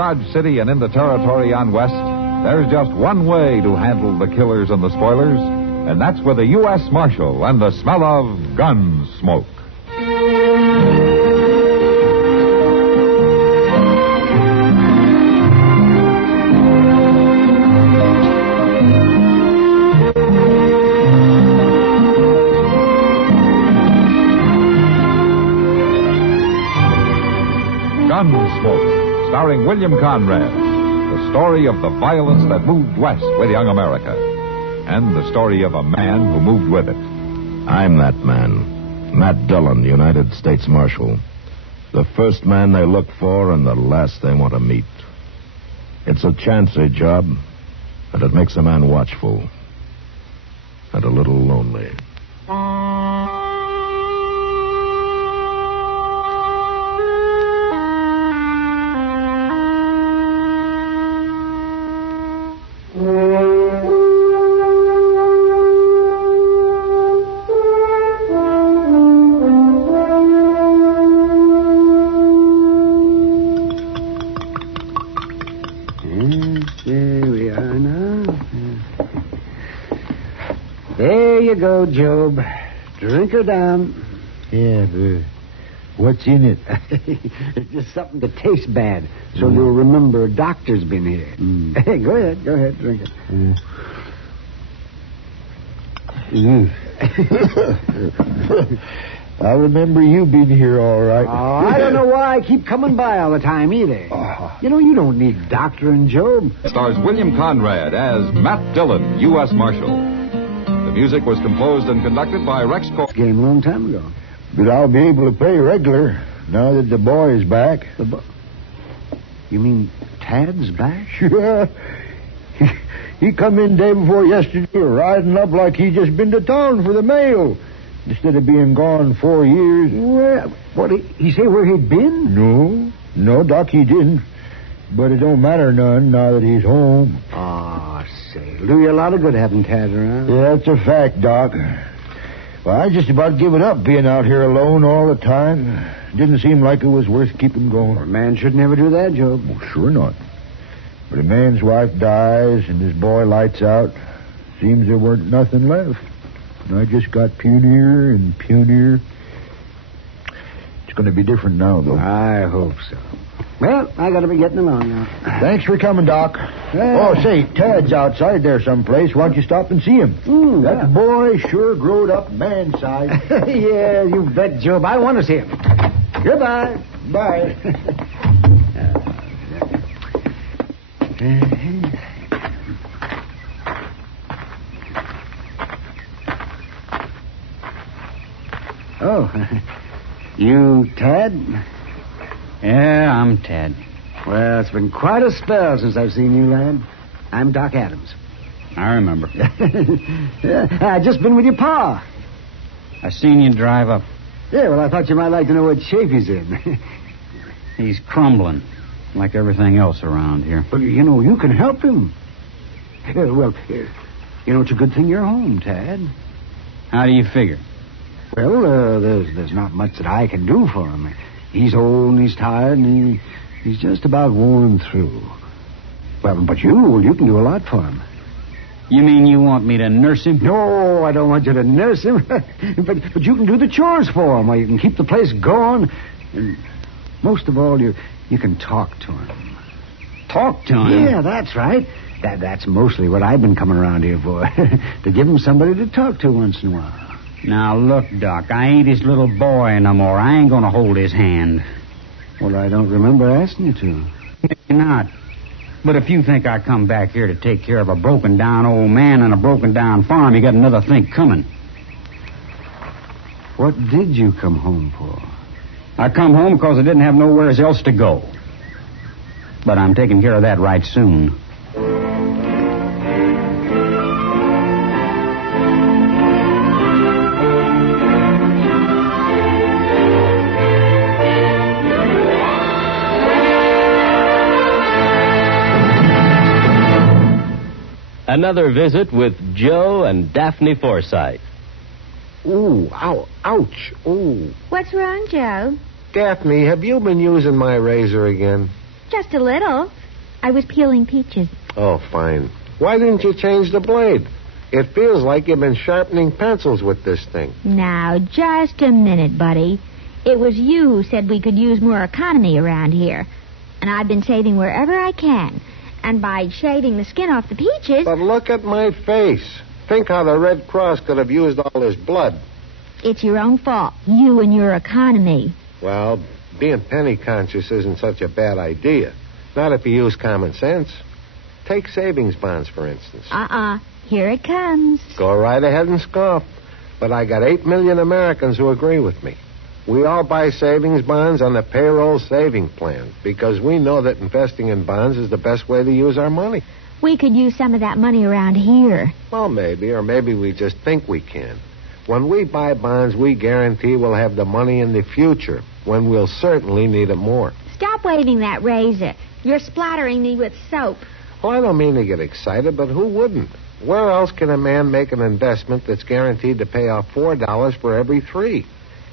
Dodge City and in the territory on west, there's just one way to handle the killers and the spoilers, and that's with a U.S. Marshal and the smell of gun smoke. Gunsmoke, starring William Conrad. The story of the violence that moved west with young America. And the story of a man who moved with it. I'm that man. Matt Dillon, United States Marshal. The first man they look for and the last they want to meet. It's a chancy job, and it makes a man watchful. And a little lonely. There you go, Job. Drink her down. Yeah, but what's in it? It's just something that tastes bad, so you'll remember a doctor's been here. Hey, go ahead, drink it. I remember you being here all right. Oh, I don't know why I keep coming by all the time either. You know, you don't need doctoring, Job. Stars William Conrad as Matt Dillon, U.S. Marshal. The music was composed and conducted by Rex Cor... Game a long time ago. But I'll be able to pay regular now that the boy is back. You mean Tad's back? Sure. He come in day before yesterday riding up like he just been to town for the mail. Instead of being gone 4 years. Well, what, he say where he'd been? No, Doc, he didn't. But it don't matter none now that he's home. Oh, say, it'll do you a lot of good having Tad around. Yeah, that's a fact, Doc. Well, I just about given up being out here alone all the time. Didn't seem like it was worth keeping going. Well, a man should never do that, Job. Well, sure not. But a man's wife dies and his boy lights out. Seems there weren't nothing left. And I just got punier and punier. It's going to be different now, though. I hope so. Well, I got to be getting along now. Thanks for coming, Doc. Oh, say, Tad's outside there someplace. Why don't you stop and see him? That boy sure growed up man-sized. Yeah, you bet, Job. I want to see him. Goodbye. Bye. Oh, you Tad? Yeah, I'm Tad. Well, it's been quite a spell since I've seen you, lad. I'm Doc Adams. I remember. Yeah, I just been with your pa. I seen you drive up. Yeah, well, I thought you might like to know what shape he's in. He's crumbling, like everything else around here. Well, you know, you can help him. You know, it's a good thing you're home, Tad. How do you figure? Well, there's not much that I can do for him. He's old and he's tired and he's just about worn through. Well, but you can do a lot for him. You mean you want me to nurse him? No, I don't want you to nurse him. but you can do the chores for him, or you can keep the place going. And most of all, you can talk to him. Talk to him? Yeah, that's right. That's mostly what I've been coming around here for. To give him somebody to talk to once in a while. Now, look, Doc, I ain't his little boy no more. I ain't going to hold his hand. Well, I don't remember asking you to. Maybe not. But if you think I come back here to take care of a broken-down old man and a broken-down farm, you got another think coming. What did you come home for? I come home because I didn't have nowhere else to go. But I'm taking care of that right soon. Another visit with Joe and Daphne Forsythe. Ooh, ow, ouch, ooh. What's wrong, Joe? Daphne, have you been using my razor again? Just a little. I was peeling peaches. Oh, fine. Why didn't you change the blade? It feels like you've been sharpening pencils with this thing. Now, just a minute, buddy. It was you who said we could use more economy around here. And I've been saving wherever I can. And by shaving the skin off the peaches... But look at my face. Think how the Red Cross could have used all this blood. It's your own fault. You and your economy. Well, being penny conscious isn't such a bad idea. Not if you use common sense. Take savings bonds, for instance. Here it comes. Go right ahead and scoff. But I got 8 million Americans who agree with me. We all buy savings bonds on the payroll saving plan because we know that investing in bonds is the best way to use our money. We could use some of that money around here. Well, maybe, or maybe we just think we can. When we buy bonds, we guarantee we'll have the money in the future, when we'll certainly need it more. Stop waving that razor. You're splattering me with soap. Well, I don't mean to get excited, but who wouldn't? Where else can a man make an investment that's guaranteed to pay off $4 for every 3?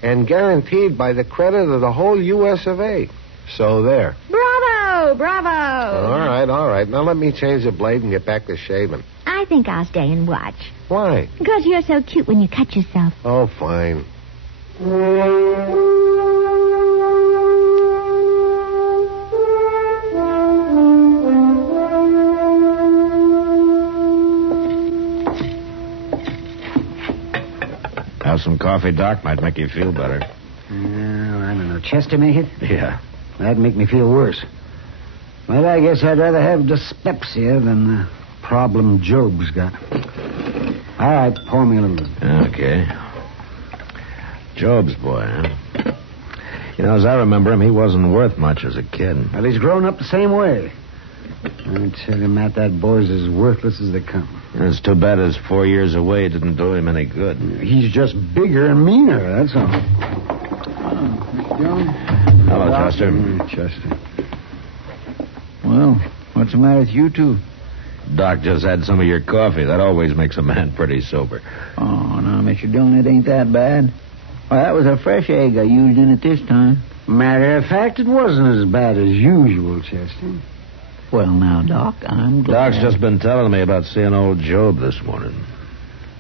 And guaranteed by the credit of the whole U.S. of A. So there. Bravo! Bravo! All right. Now let me change the blade and get back to shaving. I think I'll stay and watch. Why? Because you're so cute when you cut yourself. Oh, fine. Have some coffee, Doc? Might make you feel better. Well, I don't know. Chester make it? Yeah. That'd make me feel worse. But I guess I'd rather have dyspepsia than the problem Job's got. All right, pour me a little bit. Okay. Job's boy, huh? You know, as I remember him, he wasn't worth much as a kid. Well, he's grown up the same way. I tell you, Matt, that boy's as worthless as they come. It's too bad his 4 years away didn't do him any good. He's just bigger and meaner, that's all. Hello, Chester. Chester. Well, what's the matter with you two? Doc just had some of your coffee. That always makes a man pretty sober. Oh, no, Mr. Dillon, it ain't that bad. Well, that was a fresh egg I used in it this time. Matter of fact, it wasn't as bad as usual, Chester. Well, now, Doc, I'm glad. Doc's just been telling me about seeing old Job this morning.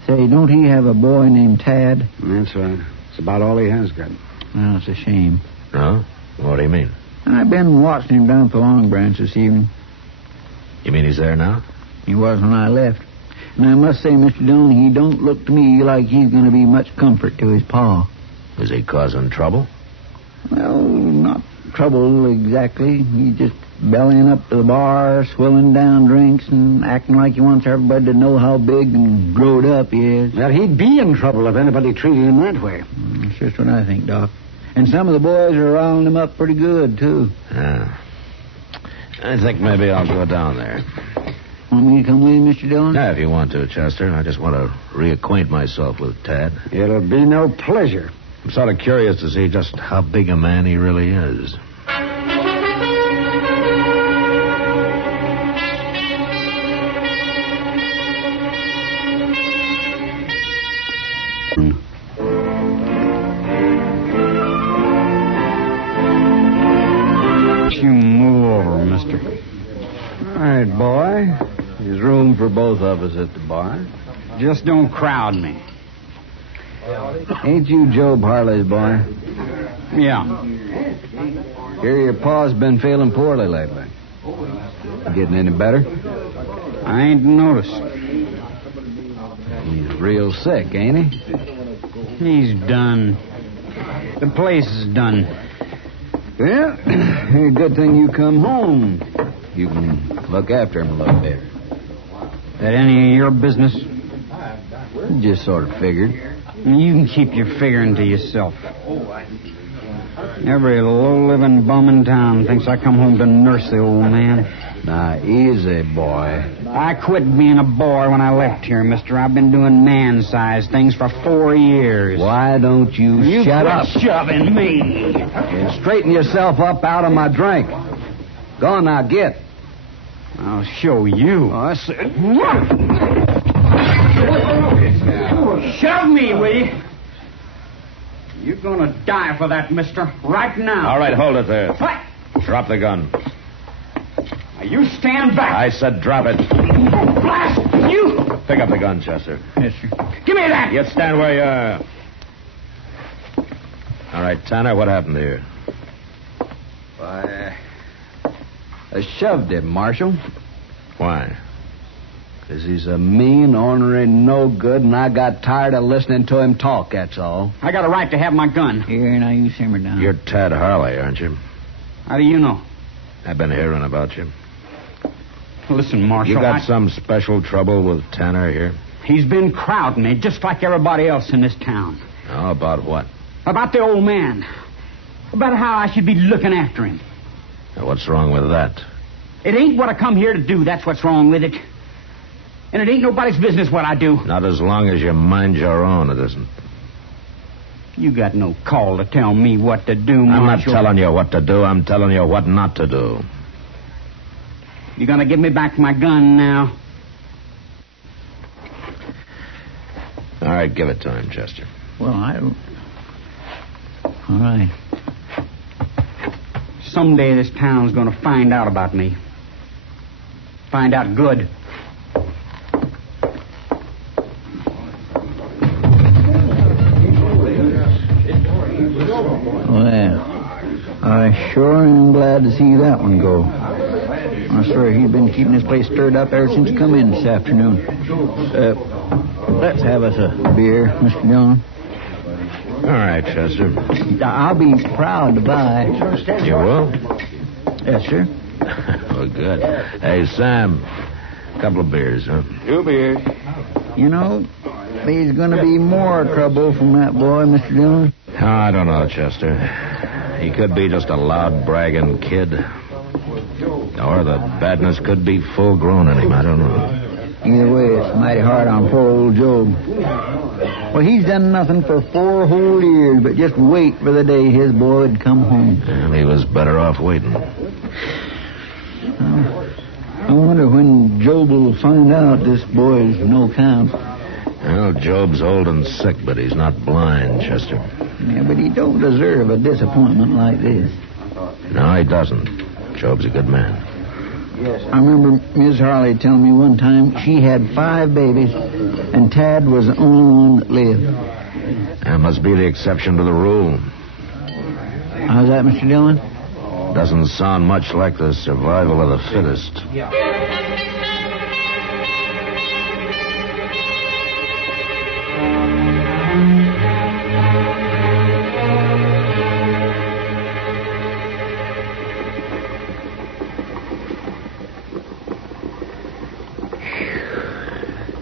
Say, don't he have a boy named Tad? That's right. It's about all he has got. Well, it's a shame. No? What do you mean? I've been watching him down at the Long Branch this evening. You mean he's there now? He was when I left. And I must say, Mr. Dillon, he don't look to me like he's going to be much comfort to his pa. Is he causing trouble? Well, not trouble exactly. He's just bellying up to the bar, swilling down drinks, and acting like he wants everybody to know how big and growed up he is. Well, he'd be in trouble if anybody treated him that way. That's just what I think, Doc. And some of the boys are riling him up pretty good, too. Yeah. I think maybe I'll go down there. Want me to come with you, Mr. Dillon? Yeah, if you want to, Chester. I just want to reacquaint myself with Tad. It'll be no pleasure. I'm sort of curious to see just how big a man he really is. You move over, mister. All right, boy. There's room for both of us at the bar. Just don't crowd me. Ain't you Job Harley's boy? Yeah. Hear your pa's been feeling poorly lately. Getting any better? I ain't noticed. He's real sick, ain't he? He's done. The place is done. Well, good thing you come home. You can look after him a little bit. That any of your business? Just sort of figured. You can keep your figuring to yourself. Every low-living bum in town thinks I come home to nurse the old man. Now, easy, boy. I quit being a boy when I left here, mister. I've been doing man-sized things for 4 years. Why don't you shut quit up? shoving me. And straighten yourself up out of my drink. Go on now, get. I'll show you. Oh, I said... Shove me, will you? You're gonna die for that, mister. Right now. All right, hold it there. What? Drop the gun. You stand back. I said drop it. Blast you! Pick up the gun, Chester. Yes, sir. Give me that! You stand where you are. All right, Tanner, what happened to you? I shoved him, Marshal. Why? Because he's a mean, ornery, no good, and I got tired of listening to him talk, that's all. I got a right to have my gun. Here, now you simmer down. You're Tad Harley, aren't you? How do you know? I've been hearing about you. Listen, Marshal. You got some special trouble with Tanner here? He's been crowding me just like everybody else in this town. Oh, about what? About the old man. About how I should be looking after him. Now, what's wrong with that? It ain't what I come here to do, that's what's wrong with it. And it ain't nobody's business what I do. Not as long as you mind your own, it isn't. You got no call to tell me what to do, Marshal. I'm not telling you what to do. I'm telling you what not to do. You gonna give me back my gun now? All right, give it to him, Chester. Well, I don't... All right. Someday this town's gonna find out about me. Find out good. Well, I sure am glad to see that one go. I swear he's been keeping this place stirred up ever since you come in this afternoon. Let's have us a beer, Mr. Dillon. All right, Chester. I'll be proud to buy. You will? Yes, sir. Well, good. Hey, Sam, a couple of beers, huh? 2 beers. You know, there's going to be more trouble from that boy, Mr. Dillon. Oh, I don't know, Chester. He could be just a loud, bragging kid. Or the badness could be full-grown in him. I don't know. Either way, it's mighty hard on poor old Job. Well, he's done nothing for 4 whole years but just wait for the day his boy would come home. And he was better off waiting. I wonder when Job will find out this boy's no count. Well, Job's old and sick, but he's not blind, Chester. Yeah, but he don't deserve a disappointment like this. No, he doesn't. Job's a good man. I remember Miss Harley telling me one time she had 5 babies, and Tad was the only one that lived. That must be the exception to the rule. How's that, Mr. Dillon? Doesn't sound much like the survival of the fittest.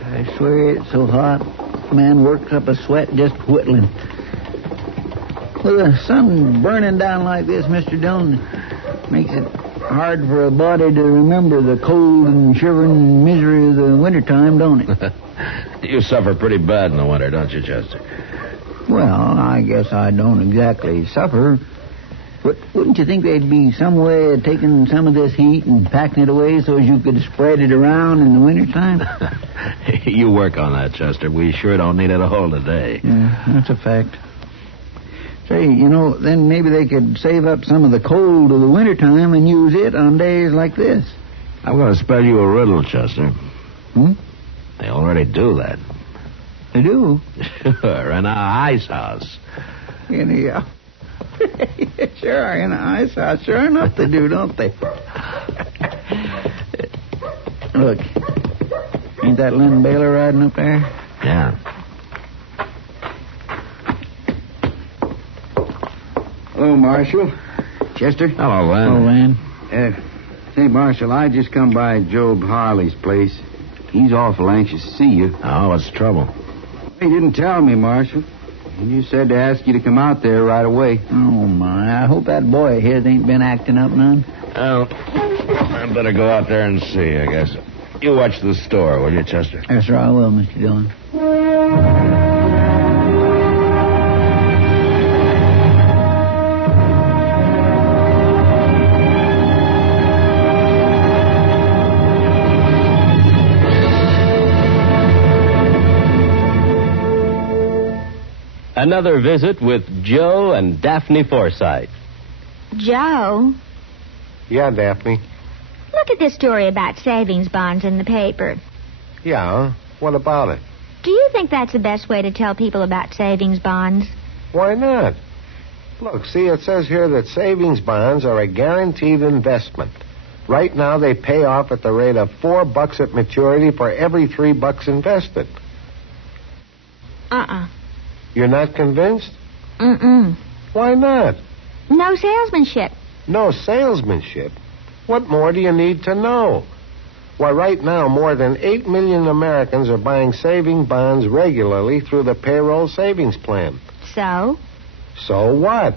I swear it's so hot. Man works up a sweat just whittling. With the sun burning down like this, Mr. Dillon, makes it hard for a body to remember the cold and shivering misery of the wintertime, don't it? You suffer pretty bad in the winter, don't you, Chester? Well, I guess I don't exactly suffer. But wouldn't you think there'd be some way of taking some of this heat and packing it away so as you could spread it around in the wintertime? You work on that, Chester. We sure don't need it all today. Yeah, that's a fact. Say, you know, then maybe they could save up some of the cold of the wintertime and use it on days like this. I'm going to spell you a riddle, Chester. Hmm? They already do that. They do? Sure, in our ice house. In the... Sure, in the ice house. Sure enough they do, don't they? Look, ain't that Lynn Baylor riding up there? Yeah. Hello, Marshal. Chester? Hello, Len. Oh, Lynn. Say, Marshal, I just come by Job Harley's place. He's awful anxious to see you. Oh, what's the trouble? He didn't tell me, Marshal. You said to ask you to come out there right away. Oh, my. I hope that boy of his ain't been acting up none. Well, I better go out there and see, I guess. You watch the store, will you, Chester? Yes, sir, I will, Mr. Dillon. Another visit with Joe and Daphne Forsythe. Joe, Yeah, Daphne. look look at this story about savings bonds in the paper. Yeah, what about it? Do you think that's the best way to tell people about savings bonds? Why not? Look, see, it says here that savings bonds are a guaranteed investment. Right now, they pay off at the rate of $4 at maturity for every $3 invested. You're not convinced? Mm-mm. Why not? No salesmanship. No salesmanship? What more do you need to know? Why, right now, more than 8 million Americans are buying saving bonds regularly through the payroll savings plan. So? So what?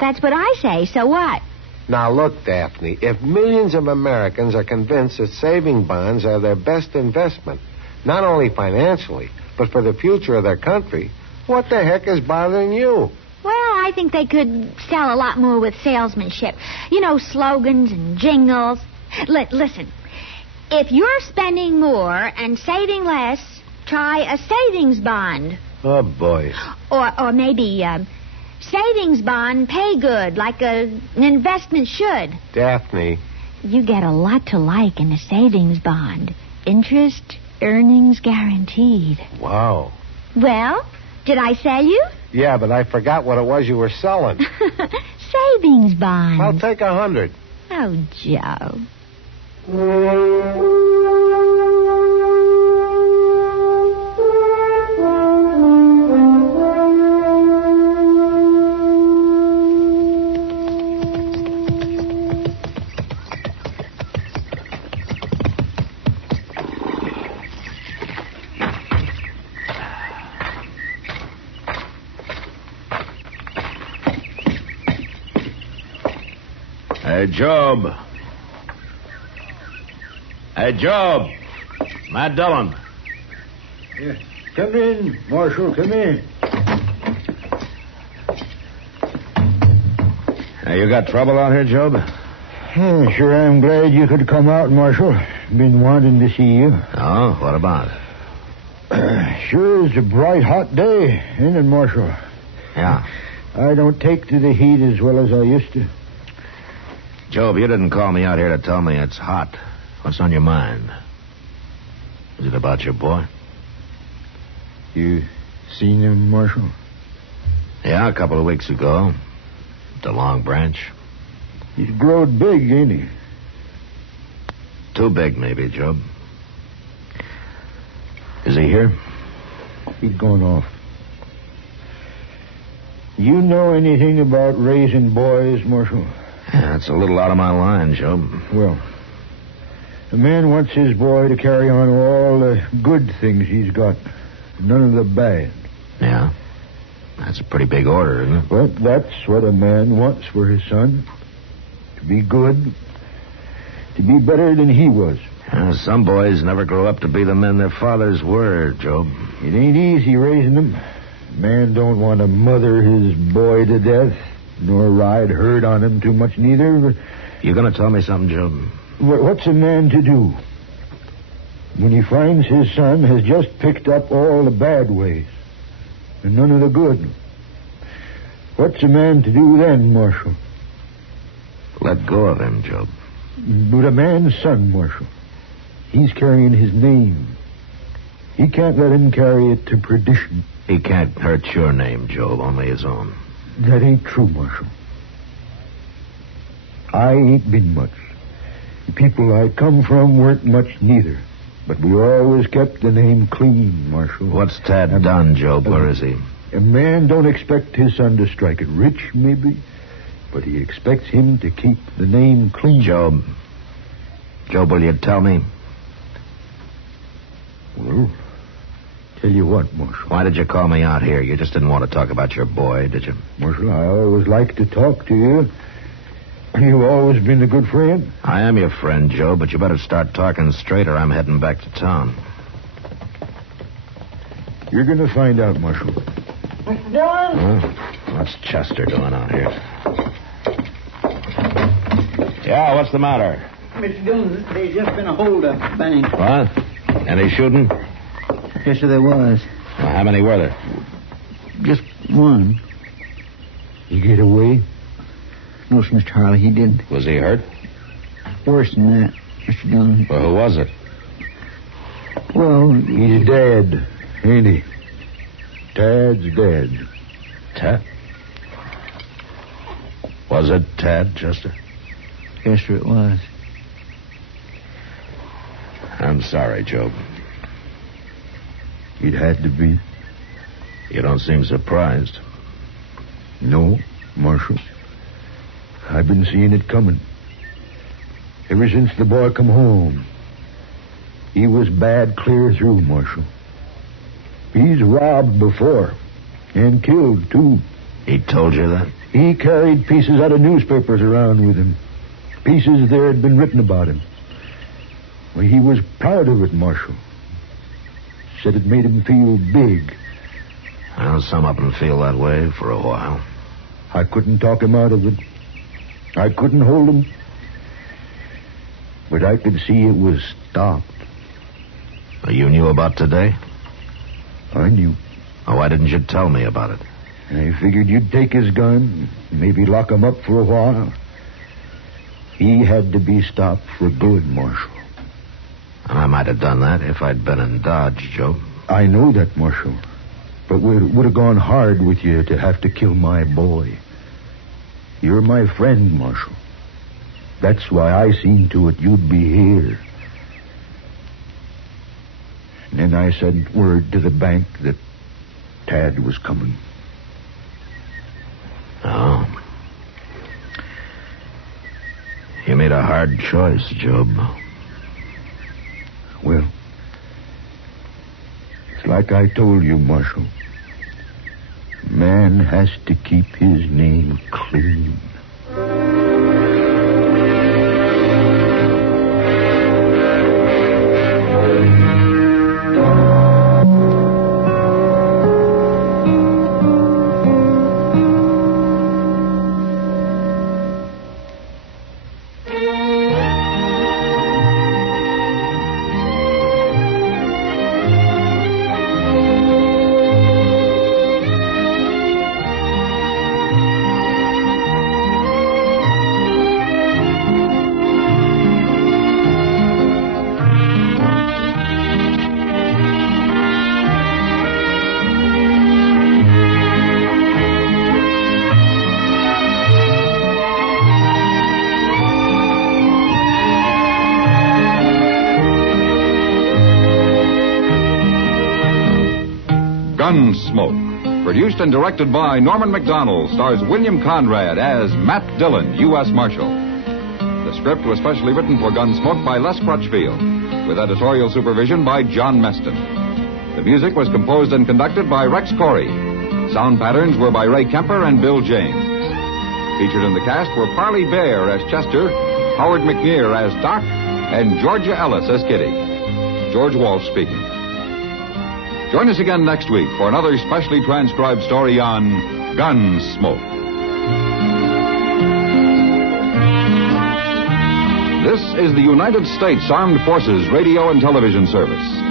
That's what I say. So what? Now, look, Daphne, if millions of Americans are convinced that saving bonds are their best investment, not only financially, but for the future of their country, what the heck is bothering you? Well, I think they could sell a lot more with salesmanship. You know, slogans and jingles. Listen, if you're spending more and saving less, try a savings bond. Oh, boy. Or maybe savings bond pay good, like an investment should. Daphne. You get a lot to like in a savings bond. Interest, earnings guaranteed. Wow. Well, did I sell you? Yeah, but I forgot what it was you were selling. Savings bonds. I'll take 100. Oh, Joe. Hey, Job. Hey, Job. Matt Dillon. Yeah. Come in, Marshal, come in. Hey, you got trouble out here, Job? Sure, I'm glad you could come out, Marshal. Been wanting to see you. Oh, what about? Sure is a bright, hot day, ain't it, Marshal? Yeah. I don't take to the heat as well as I used to. Job, you didn't call me out here to tell me it's hot. What's on your mind? Is it about your boy? You seen him, Marshal? Yeah, a couple of weeks ago. At the Long Branch. He's growed big, ain't he? Too big, maybe, Job. Is he here? He's gone off. You know anything about raising boys, Marshal? Yeah, that's a little out of my line, Job. Well, a man wants his boy to carry on all the good things he's got, none of the bad. Yeah? That's a pretty big order, isn't it? But that's what a man wants for his son. To be good. To be better than he was. Yeah, some boys never grow up to be the men their fathers were, Job. It ain't easy raising them. A man don't want to mother his boy to death, nor ride herd on him too much neither. You gonna tell me something, Job? What's a man to do when he finds his son has just picked up all the bad ways and none of the good? What's a man to do then, Marshal? Let go of him, Job. But a man's son, Marshal, he's carrying his name. He can't let him carry it to perdition. He can't hurt your name, Job, only his own. That ain't true, Marshal. I ain't been much. The people I come from weren't much neither. But we always kept the name clean, Marshal. What's Tad done, Job? Where is he? A man don't expect his son to strike it rich, maybe, but he expects him to keep the name clean. Job, will you tell me? Well, tell you what, Marshal. Why did you call me out here? You just didn't want to talk about your boy, did you? Marshal, I always like to talk to you. You've always been a good friend. I am your friend, Joe, but you better start talking straight or I'm heading back to town. You're going to find out, Marshal. Mr. Dillon? What's Chester doing out here? Yeah, what's the matter? Mr. Dillon, there's just been a holdup at the bank. What? Any shooting? Yes, sir, there was. Well, how many were there? Just one. You get away? No, sir, Mr. Harley, he didn't. Was he hurt? Worse than that. Mr. Dillon. Well, who was it? Well, He's dead, ain't he? Tad's dead. Tad? Was it Tad, Chester? yes, sir, it was. I'm sorry, Job. It had to be. You don't seem surprised. No, Marshal. I've been seeing it coming. Ever since the boy come home. He was bad clear through, Marshal. He's robbed before. And killed, too. He told you that? He carried pieces out of newspapers around with him. Pieces there had been written about him. Well, he was proud of it, Marshal. Said it made him feel big. Well, some of them feel that way for a while. I couldn't talk him out of it. I couldn't hold him. But I could see it was stopped. You knew about today? I knew. Oh, why didn't you tell me about it? I figured you'd take his gun, maybe lock him up for a while. He had to be stopped for good, Marshal. I might have done that if I'd been in Dodge, Joe. I know that, Marshal. But it would have gone hard with you to have to kill my boy. You're my friend, Marshal. That's why I seen to it you'd be here. And then I sent word to the bank that Tad was coming. Oh. You made a hard choice, Job. Well, it's like I told you, Marshal. Man has to keep his name clean. Gunsmoke, produced and directed by Norman MacDonald, stars William Conrad as Matt Dillon, U.S. Marshal. The script was specially written for Gunsmoke by Les Crutchfield, with editorial supervision by John Meston. The music was composed and conducted by Rex Corey. Sound patterns were by Ray Kemper and Bill James. Featured in the cast were Parley Bear as Chester, Howard McNear as Doc, and Georgia Ellis as Kitty. George Walsh speaking. Join us again next week for another specially transcribed story on Gunsmoke. This is the United States Armed Forces Radio and Television Service.